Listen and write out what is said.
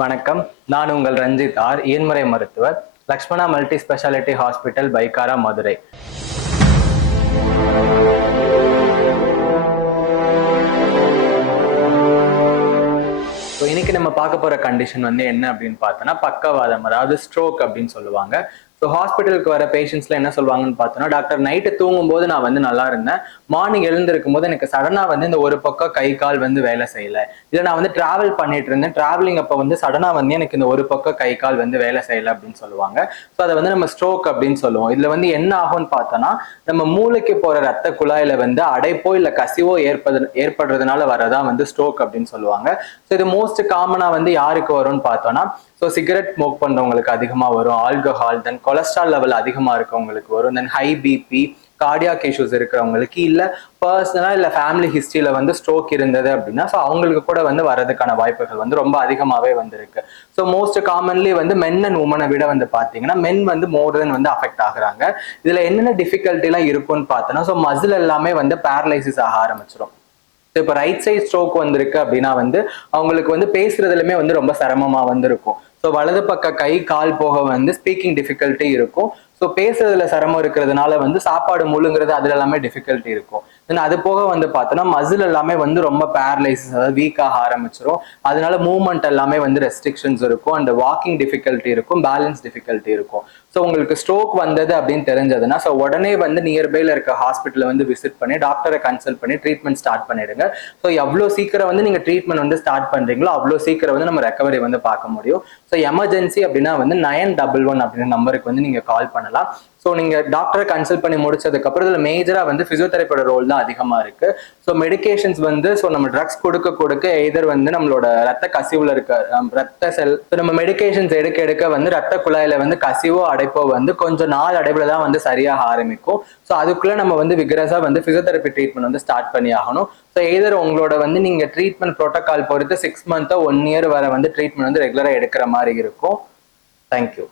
வணக்கம். நான் உங்கள் ரஞ்சித் ஆர், இயன்முறை மருத்துவர், Lakshmana multi speciality hospital, Pykara, Madurai. இன்னைக்கு நம்ம பார்க்க போற கண்டிஷன் வந்து என்ன அப்படின்னு பார்த்தோம்னா பக்கவாதம், அதாவது ஸ்ட்ரோக் அப்படின்னு சொல்லுவாங்க. ஸோ ஹாஸ்பிட்டலுக்கு வர பேஷண்ட்ஸ்ல என்ன சொல்லுவாங்கன்னு பார்த்தோம்னா, டாக்டர் நைட்டு தூங்கும் போது நான் வந்து நல்லா இருந்தேன், மார்னிங் எழுந்திருக்கும் போது எனக்கு சடனா வந்து இந்த ஒரு பக்கம் கை கால் வந்து வேலை செய்யல, இல்லை நான் வந்து டிராவல் பண்ணிட்டு இருந்தேன், டிராவலிங் அப்போ வந்து சடனா வந்து எனக்கு இந்த ஒரு பக்கம் கை கால் வந்து வேலை செய்யல அப்படின்னு சொல்லுவாங்க. ஸோ அதை வந்து நம்ம ஸ்ட்ரோக் அப்படின்னு சொல்லுவோம். இதுல வந்து என்ன ஆகும்னு பார்த்தோம்னா, நம்ம மூளைக்கு போற ரத்த குழாயில வந்து அடைப்போ இல்லை கசிவோ ஏற்படுறதுனால வரதான் வந்து ஸ்ட்ரோக் அப்படின்னு சொல்லுவாங்க. ஸோ இது மோஸ்ட் காமனா வந்து யாருக்கு வரும்னு பார்த்தோம்னா, ஸோ சிகரெட் ஸ்மோக் பண்றவங்களுக்கு அதிகமா வரும், ஆல்கஹால், தென் கொலஸ்ட்ரால் லெவல் அதிகமா இருக்கவங்களுக்கு வரும், then high BP, cardiac issues இருக்கிறவங்களுக்கு, இல்ல பர்சனலா இல்ல ஃபேமிலி ஹிஸ்டரியில வந்து ஸ்ட்ரோக் இருந்தது அப்படின்னா, ஸோ அவங்களுக்கு கூட வந்து வரதுக்கான வாய்ப்புகள் வந்து ரொம்ப அதிகமாவே வந்திருக்கு. ஸோ மோஸ்ட் காமன்லி வந்து மென் அண்ட் உமனை விட வந்து பாத்தீங்கன்னா மென் வந்து மோர் தென் வந்து அஃபெக்ட் ஆகுறாங்க. இதுல என்னென்ன டிஃபிகல்ட்டி எல்லாம் இருக்கும்னு பார்த்தோன்னா, ஸோ மசில் எல்லாமே வந்து பேரலைசிஸ் ஆக ஆரம்பிச்சிடும். இப்போ ரைட் சைட் ஸ்ட்ரோக் வந்திருக்கு அப்படின்னா வந்து அவங்களுக்கு வந்து பேசுறதுலுமே வந்து ரொம்ப சிரமமா வந்து இருக்கும். ஸோ வலது பக்க கை கால் போக வந்து ஸ்பீக்கிங் டிஃபிகல்ட்டி இருக்கும். ஸோ பேசுறதுல சிரமம் இருக்கிறதுனால வந்து சாப்பாடு முழுங்குறது அதுல எல்லாமே டிஃபிகல்ட்டி இருக்கும். தென் அது போக வந்து பார்த்தோன்னா மசில் எல்லாமே வந்து ரொம்ப பேரலைசிஸ், அதாவது வீக் ஆக ஆரம்பிச்சிடும். அதனால மூவ்மெண்ட் எல்லாமே வந்து ரெஸ்ட்ரிக்ஷன்ஸ் இருக்கும், அண்ட் வாக்கிங் டிஃபிகல்ட்டி இருக்கும், பேலன்ஸ் டிஃபிகல்ட்டி இருக்கும். ஸோ உங்களுக்கு ஸ்ட்ரோக் வந்தது அப்படின்னு தெரிஞ்சதுன்னா ஸோ உடனே வந்து நியர்பைல இருக்க ஹாஸ்பிட்டலை வந்து விசிட் பண்ணி டாக்டரை கன்சல்ட் பண்ணி ட்ரீட்மெண்ட் ஸ்டார்ட் பண்ணிடுங்க. ஸோ எவ்வளோ சீக்கிரம் வந்து நீங்க ட்ரீட்மெண்ட் வந்து ஸ்டார்ட் பண்றீங்களோ அவ்வளோ சீக்கிரம் வந்து நம்ம ரெக்கவரி வந்து பார்க்க முடியும். ஸோ எமர்ஜென்சி அப்படின்னா வந்து 911 அப்படின்ற நம்பருக்கு வந்து நீங்க கால் பண்ணலாம். ஸோ நீங்க டாக்டரை கன்சல்ட் பண்ணி முடிச்சதுக்கு அப்புறம் இதுல மேஜரா வந்து பிசியோதெரபியோட ரோல் தான் அதிகமா இருக்கு. ஸோ மெடிகேஷன்ஸ் வந்து ஸோ நம்ம ட்ரக்ஸ் கொடுக்க கொடுக்க எதர் வந்து நம்மளோட ரத்த கசிவுல இருக்க ரத்த செல், நம்ம மெடிகேஷன்ஸ் எடுக்க எடுக்க வந்து ரத்த குழாயில வந்து கசிவோ அடைப்போ வந்து கொஞ்சம் நாள் அடைவுல தான் வந்து சரியாக ஆரம்பிக்கும். ஸோ அதுக்குள்ள நம்ம வந்து விகரஸா வந்து பிசியோதெரபி ட்ரீட்மெண்ட் வந்து ஸ்டார்ட் பண்ணி ஆகணும். ஸோ எதர் உங்களோட வந்து நீங்க ட்ரீட்மெண்ட் ப்ரோட்டோகால் பொறுத்து 6 மந்த்தோ 1 இயர் வரை வந்து ட்ரீட்மெண்ட் வந்து ரெகுலரா எடுக்கிற மாதிரி இருக்கும். தேங்க்யூ.